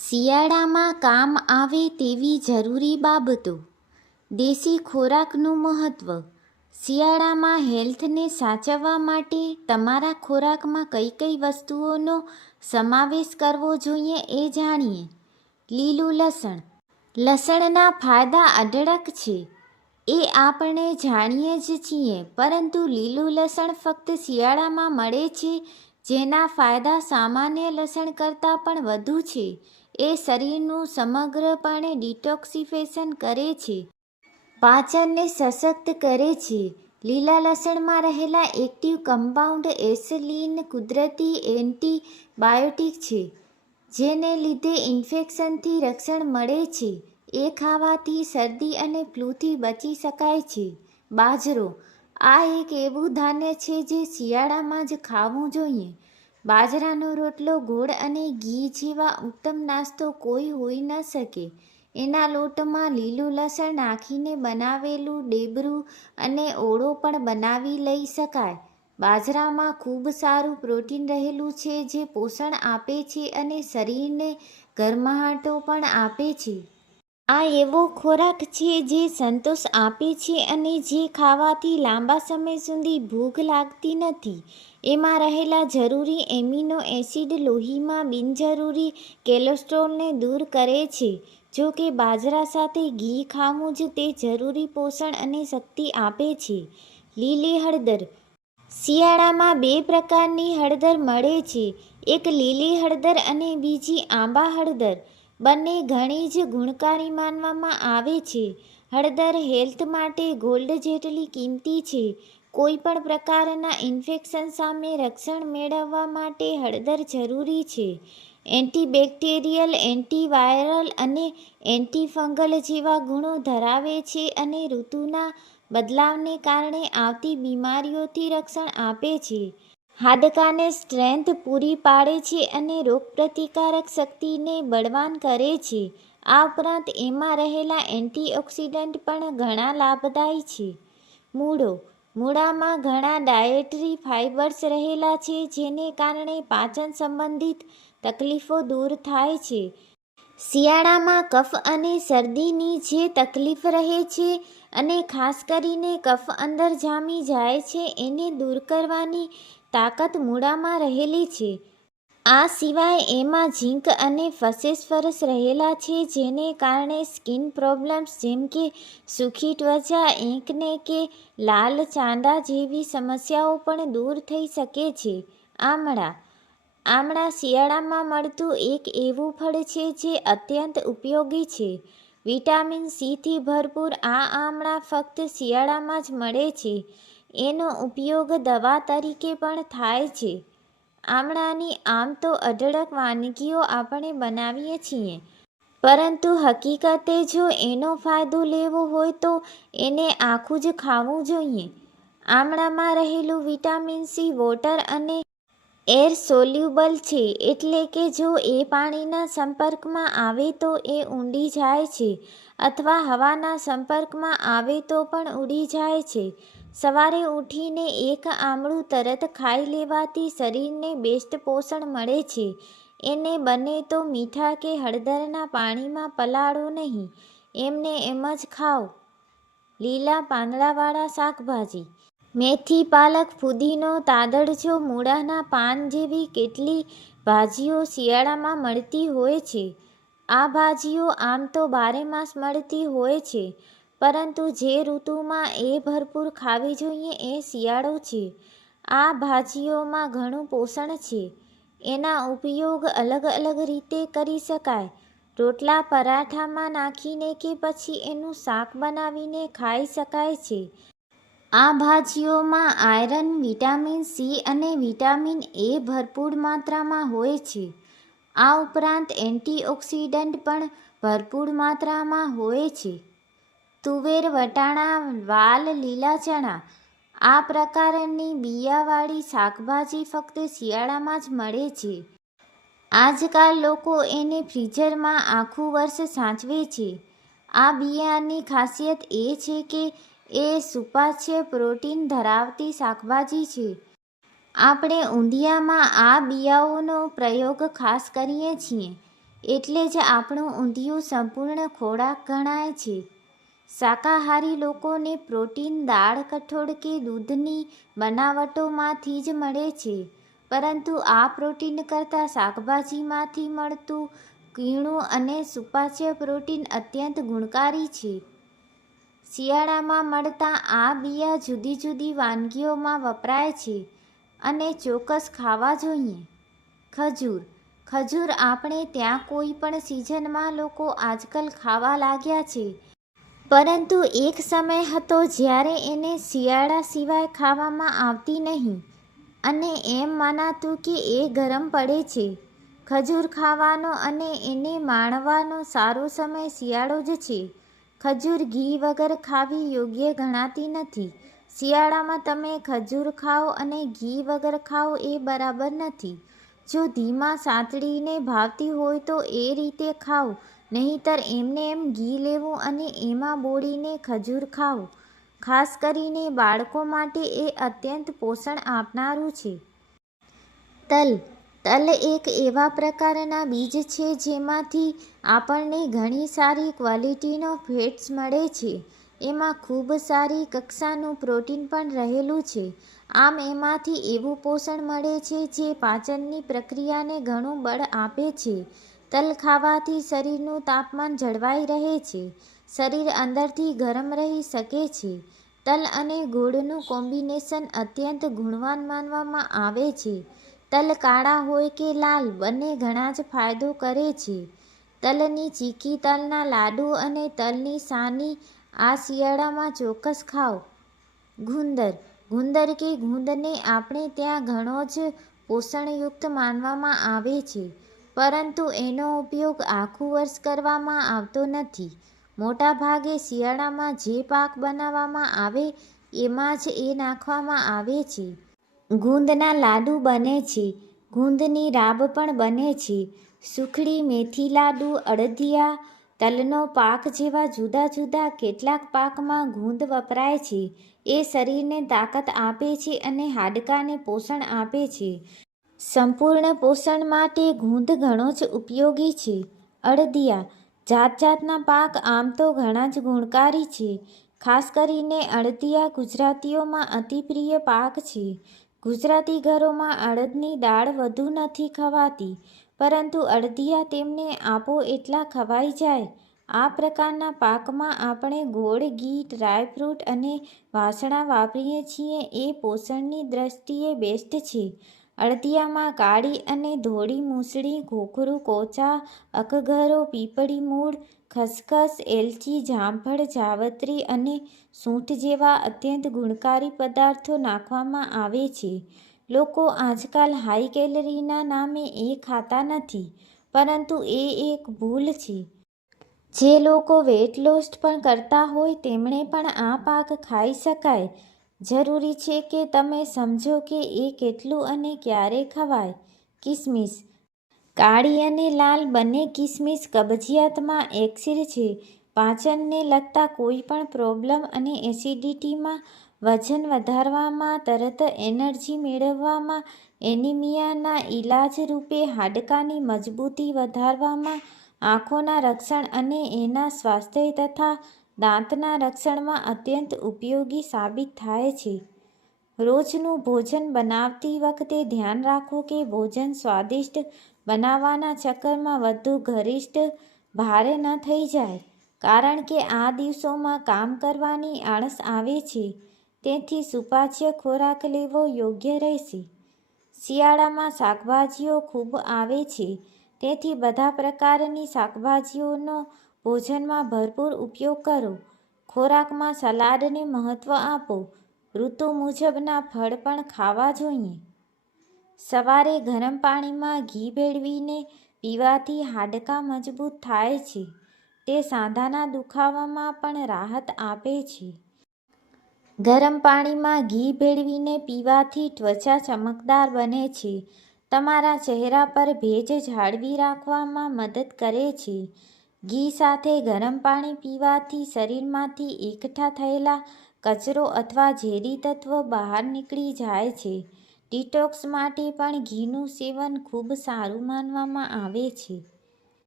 શિયાળામાં કામ આવે તેવી જરૂરી બાબતો. દેશી ખોરાકનું મહત્ત્વ. શિયાળામાં હેલ્થને સાચવવા માટે તમારા ખોરાકમાં કઈ કઈ વસ્તુઓનો સમાવેશ કરવો જોઈએ એ જાણીએ. લીલું લસણ. લસણના ફાયદા અઢળક છે એ આપણે જાણીએ જ છીએ, પરંતુ લીલું લસણ ફક્ત શિયાળામાં મળે છે, જેના ફાયદા સામાન્ય લસણ કરતાં પણ વધુ છે. એ શરીરનું સમગ્રપણે ડિટોક્સિફિકેશન કરે છે, પાચનને સશક્ત કરે છે. લીલા લસણમાં રહેલા એક્ટિવ કમ્પાઉન્ડ એસલીન કુદરતી એન્ટીબાયોટિક છે, જેને લીધે ઇન્ફેક્શનથી રક્ષણ મળે છે. એ ખાવાથી શરદી અને ફ્લૂથી બચી શકાય છે. બાજરો. આ એક એવું ધાન્ય છે જે શિયાળામાં જ ખાવું જોઈએ. બાજરાનો રોટલો, ગોળ અને ઘી જેવા ઉત્તમ નાસ્તો કોઈ હોઈ ન શકે. એના લોટમાં લીલું લસણ નાખીને બનાવેલું ડેબરું અને ઓળો પણ બનાવી લઈ શકાય. બાજરામાં ખૂબ સારું પ્રોટીન રહેલું છે જે પોષણ આપે છે અને શરીરને ગરમાહટો પણ આપે છે. આ એવો ખોરાક છે જે સંતોષ આપે છે અને જે ખાવાથી લાંબા સમય સુધી ભૂખ લાગતી નથી. એમાં રહેલા જરૂરી એમિનો એસિડ લોહીમાં બિનજરૂરી કોલેસ્ટ્રોલને દૂર કરે છે. જો કે બાજરા સાથે ઘી ખાવું જ તે જરૂરી પોષણ અને શક્તિ આપે છે. લીલી હળદર. શિયાળામાં બે પ્રકારની હળદર મળે છે, એક લીલી હળદર અને બીજી આંબા હળદર. બંને ઘણી જ ગુણકારી માનવામાં આવે છે. હળદર હેલ્થ માટે ગોલ્ડ જેટલી કિંમતી છે. કોઈ પણ પ્રકારના ઇન્ફેક્શન સામે રક્ષણ મેળવવા માટે હળદર જરૂરી છે. એન્ટીબેક્ટેરિયલ, એન્ટીવાયરલ અને એન્ટીફંગલ જેવા ગુણો ધરાવે છે અને ઋતુના બદલાવને કારણે આવતી બીમારીઓથી રક્ષણ આપે છે. હાડકાંને સ્ટ્રેન્થ પૂરી પાડે છે અને રોગપ્રતિકારક શક્તિને બળવાન કરે છે. આ ઉપરાંત એમાં રહેલા એન્ટીઓક્સિડન્ટ પણ ઘણા લાભદાયી છે. મૂળો. મૂળામાં ઘણા ડાયેટરી ફાઇબર્સ રહેલા છે, જેને કારણે પાચન સંબંધિત તકલીફો દૂર થાય છે. શિયાળામાં કફ અને શરદીની જે તકલીફ રહે છે અને ખાસ કરીને કફ અંદર જામી જાય છે, એને દૂર કરવાની તાકાત મૂળામાં રહેલી છે. આ સિવાય એમાં ઝીંક અને ફોસ્ફરસ રહેલા છે, જેને કારણે સ્કિન પ્રોબ્લેમ્સ જેમ કે સૂકી ત્વચા, એકને કે લાલ ચાંદા જેવી સમસ્યાઓ પણ દૂર થઈ શકે છે. આમળા. આમળા શિયાળામાં મળતું એક એવું ફળ છે જે અત્યંત ઉપયોગી છે. વિટામિન સીથી ભરપૂર આ આમળા ફક્ત શિયાળામાં જ મળે છે. એનો ઉપયોગ દવા તરીકે પણ થાય છે. આમળાની આમ તો અઢળક વાનગીઓ આપણે બનાવીએ છીએ, પરંતુ હકીકતે જો એનો ફાયદો લેવો હોય તો એને આખું જ ખાવું જોઈએ. આમળામાં રહેલું વિટામિન સી વોટર અને એર સોલ્યુબલ છે, એટલે કે જો એ પાણીના સંપર્કમાં આવે તો એ ઊંડી જાય છે અથવા હવાના સંપર્કમાં આવે તો પણ ઉડી જાય છે. સવારે ઉઠીને એક આમળું તરત ખાઈ લેવાથી શરીરને બેસ્ટ પોષણ મળે છે. એને બને તો મીઠા કે હળદરના પાણીમાં પલાળો નહીં, એમને એમ જ ખાઓ. લીલા પાંદડાવાળા શાકભાજી. મેથી, પાલક, ફુદીનો, તાંદળજો, મૂળાના પાન જેવી કેટલી ભાજીઓ શિયાળામાં મળતી હોય છે. આ ભાજીઓ આમ તો બારેમાસ મળતી હોય છે, પરંતુ જે ઋતુમાં એ ભરપૂર ખાવી જોઈએ એ શિયાળો છે. આ ભાજીઓમાં ઘણું પોષણ છે. એના ઉપયોગ અલગ અલગ રીતે કરી શકાય. રોટલા પરાઠામાં નાખીને કે પછી એનું શાક બનાવીને ખાઈ શકાય છે. આ ભાજીઓમાં આયરન, વિટામિન સી અને વિટામિન એ ભરપૂર માત્રામાં હોય છે. આ ઉપરાંત એન્ટીઓક્સિડન્ટ પણ ભરપૂર માત્રામાં હોય છે. તુવેર, વટાણા, વાલ, લીલા ચણા. આ પ્રકારની બિયાવાળી શાકભાજી ફક્ત શિયાળામાં જ મળે છે. આજકાલ લોકો એને ફ્રીઝરમાં આખું વર્ષ સાચવે છે. આ બિયાની ખાસિયત એ છે કે એ સુપાચ્ય પ્રોટીન ધરાવતી શાકભાજી છે. આપણે ઊંધિયામાં આ બિયાઓનો પ્રયોગ ખાસ કરીએ છીએ. એટલે જ આપણું ઊંધિયું સંપૂર્ણ ખોરાક ગણાય છે. શાકાહારી લોકોને પ્રોટીન દાળ, કઠોળ કે દૂધની બનાવટોમાંથી જ મળે છે, પરંતુ આ પ્રોટીન કરતાં શાકભાજીમાંથી મળતું કીણું અને સુપાચ્ય પ્રોટીન અત્યંત ગુણકારી છે. શિયાળામાં મળતા આ બિયા જુદી જુદી વાનગીઓમાં વપરાય છે અને ચોક્કસ ખાવા જોઈએ. ખજૂર. ખજૂર આપણે ત્યાં કોઈ પણ સિઝનમાં લોકો આજકાલ ખાવા લાગ્યા છે, પરંતુ એક સમય હતો જ્યારે એને શિયાળા સિવાય ખાવામાં આવતી નહીં અને એમ મનાતું કે એ ગરમ પડે છે. ખજૂર ખાવાનો અને એને માણવાનો સારો સમય શિયાળો જ છે. ખજૂર ઘી વગર ખાવી યોગ્ય ગણાતી નથી. શિયાળામાં તમે ખજૂર ખાઓ અને ઘી વગર ખાઓ એ બરાબર નથી. જો ધીમા સાંતળીને ભાવતી હોય તો એ રીતે ખાઓ, નહીંતર એમને એમ ઘી લેવું અને એમાં બોળીને ખજૂર ખાઓ. ખાસ કરીને બાળકો માટે એ અત્યંત પોષણ આપનારું છે. તલ. તલ એક એવા પ્રકારના બીજ છે જેમાંથી આપણને ઘણી સારી ક્વોલિટીનો ફેટ્સ મળે છે. એમાં ખૂબ સારી કક્ષાનું પ્રોટીન પણ રહેલું છે. આમ એમાંથી એવું પોષણ મળે છે જે પાચનની પ્રક્રિયાને ઘણું બળ આપે છે. તલ ખાવાથી શરીરનું તાપમાન જળવાઈ રહે છે. શરીર અંદરથી ગરમ રહી શકે છે. તલ અને ગોળનું કોમ્બિનેશન અત્યંત ગુણવાન માનવામાં આવે છે. તલ કાળા હોય કે લાલ બંને ઘણા જ ફાયદો કરે છે. તલની ચીક્કી, તલના લાડુ અને તલની સાની આ શિયાળામાં ચોક્કસ ખાઓ. ગુંદર. ગુંદર કે ગુંદને આપણે ત્યાં ઘણો જ પોષણયુક્ત માનવામાં આવે છે, પરંતુ એનો ઉપયોગ આખું વર્ષ કરવામાં આવતો નથી. મોટા ભાગે શિયાળામાં જે પાક બનાવવામાં આવે એમાં જ એ નાખવામાં આવે છે. ગુંદના લાડુ બને છે. ગુંદની રાબ પણ બને છે. સુખડી, મેથી લાડુ, અડદિયા, તલનો પાક જેવા જુદા જુદા કેટલાક પાકમાં ગુંદ વપરાય છે. એ શરીરને તાકાત આપે છે અને હાડકાને પોષણ આપે છે. સંપૂર્ણ પોષણ માટે ગુંદ ઘણો જ ઉપયોગી છે. અડદિયા. જાત જાતના પાક આમ તો ઘણા જ ગુણકારી છે. ખાસ કરીને અડદિયા ગુજરાતીઓમાં અતિપ્રિય પાક છે. ગુજરાતી ઘરોમાં અડદની દાળ વધુ નથી ખવાતી, પરંતુ અડદિયા તેમને આપો એટલા ખવાઈ જાય. આ પ્રકારના પાકમાં આપણે ગોળ, ઘી, ડ્રાયફ્રૂટ અને વાસણા વાપરીએ છીએ એ પોષણની દ્રષ્ટિએ બેસ્ટ છે. અડદિયામાં કાળી અને ધોળી મૂસળી, ઘોઘરું, કોચા, અકઘરો, પીપળી મૂળ, ખસખસ, એલચી, જામફળ, જાવત્રી અને સૂંઠ જેવા અત્યંત ગુણકારી પદાર્થો નાખવામાં આવે છે. લોકો આજકાલ હાઈ કેલરીના નામે એ ખાતા નથી, પરંતુ એ એક ભૂલ છે. જે લોકો વેટ લોસ પણ કરતા હોય તેમણે પણ આ પાક ખાઈ શકાય. જરૂરી છે કે તમે સમજો કે એ કેટલું અને ક્યારે ખવાય. કિસમિસ. કાળી અને લાલ બંને કિસમિસ કબજિયાતમાં એસિડ છે. પાચનને લગતા કોઈ પણ પ્રોબ્લેમ અને એસિડિટીમાં, વજન વધારવામાં, તરત એનર્જી મેળવવામાં, એનિમિયાના ઈલાજ રૂપે, હાડકાની મજબૂતી વધારવામાં, આંખોના રક્ષણ અને એના સ્વાસ્થ્ય તથા દાંતના રક્ષણમાં અત્યંત ઉપયોગી સાબિત થાય છે. રોજનું ભોજન બનાવતી વખતે ધ્યાન રાખો કે ભોજન સ્વાદિષ્ટ બનાવવાના ચક્કરમાં વધુ ગરિષ્ઠ ભારે ન થઈ જાય, કારણ કે આ દિવસોમાં કામ કરવાની આળસ આવે છે. તેથી સુપાચ્ય ખોરાક લેવો યોગ્ય રહેશે. શિયાળામાં શાકભાજીઓ ખૂબ આવે છે, તેથી બધા પ્રકારની શાકભાજીઓનો ભોજનમાં ભરપૂર ઉપયોગ કરો. ખોરાકમાં સલાડને મહત્ત્વ આપો. ઋતુ મુજબના ફળ પણ ખાવા જોઈએ. સવારે ગરમ પાણીમાં ઘી ભેળવીને પીવાથી હાડકાં મજબૂત થાય છે. તે સાંધાના દુખાવામાં પણ રાહત આપે છે. ગરમ પાણીમાં ઘી ભેળવીને પીવાથી ત્વચા ચમકદાર બને છે. તમારા ચહેરા પર ભેજ જાળવી રાખવામાં મદદ કરે છે. ઘી સાથે ગરમ પાણી પીવાથી શરીરમાંથી એકઠા થયેલા કચરો અથવા ઝેરી તત્વો બહાર નીકળી જાય છે. ડિટોક્સ માટે પણ ઘીનું સેવન ખૂબ સારું માનવામાં આવે છે.